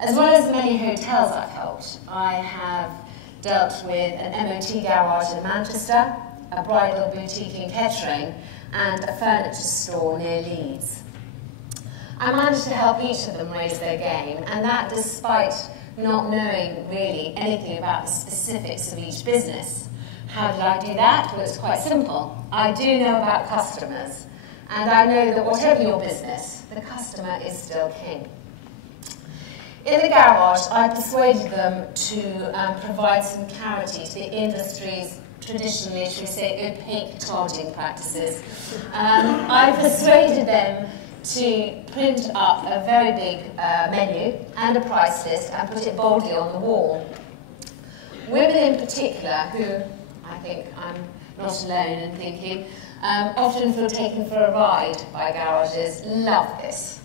As well as the many hotels I've helped, I have dealt with an MOT garage in Manchester, a bridal boutique in Kettering, and a furniture store near Leeds. I managed to help each of them raise their game, and that despite not knowing really anything about the specifics of each business. How did I do that? Well, it's quite simple. I do know about customers, and I know that whatever your business, the customer is still king. In the garage, I persuaded them to provide some clarity to the industry's traditionally, should we say, opaque charging practices. I persuaded them to print up a very big menu and a price list and put it boldly on the wall. Women in particular, who I think I'm not alone in thinking, often feel taken for a ride by garages, love this.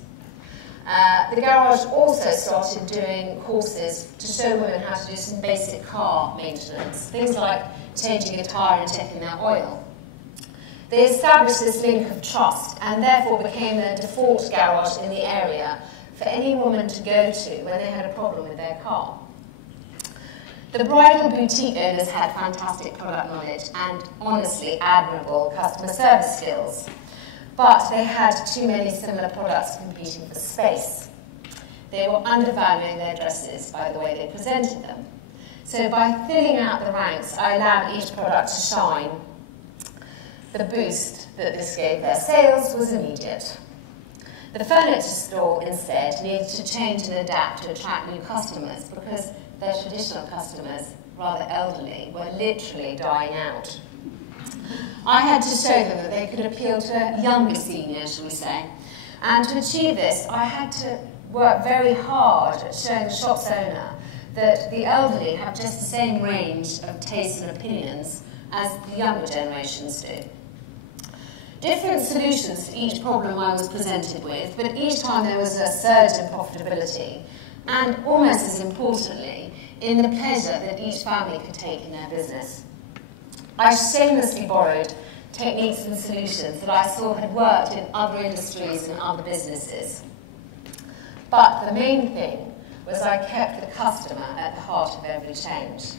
The garage also started doing courses to show women how to do some basic car maintenance, things like changing a tyre and checking their oil. They established this link of trust and therefore became the default garage in the area for any woman to go to when they had a problem with their car. The bridal boutique owners had fantastic product knowledge and honestly admirable customer service skills, but they had too many similar products competing for space. They were undervaluing their dresses by the way they presented them. So by thinning out the ranks, I allowed each product to shine. The boost that this gave their sales was immediate. The furniture store instead needed to change and adapt to attract new customers because their traditional customers, rather elderly, were literally dying out. I had to show them that they could appeal to younger seniors, shall we say. And to achieve this, I had to work very hard at showing the shop's owner that the elderly have just the same range of tastes and opinions as the younger generations do. Different solutions to each problem I was presented with, but each time there was a surge in profitability, and almost as importantly, in the pleasure that each family could take in their business. I shamelessly borrowed techniques and solutions that I saw had worked in other industries and other businesses. But the main thing was I kept the customer at the heart of every change.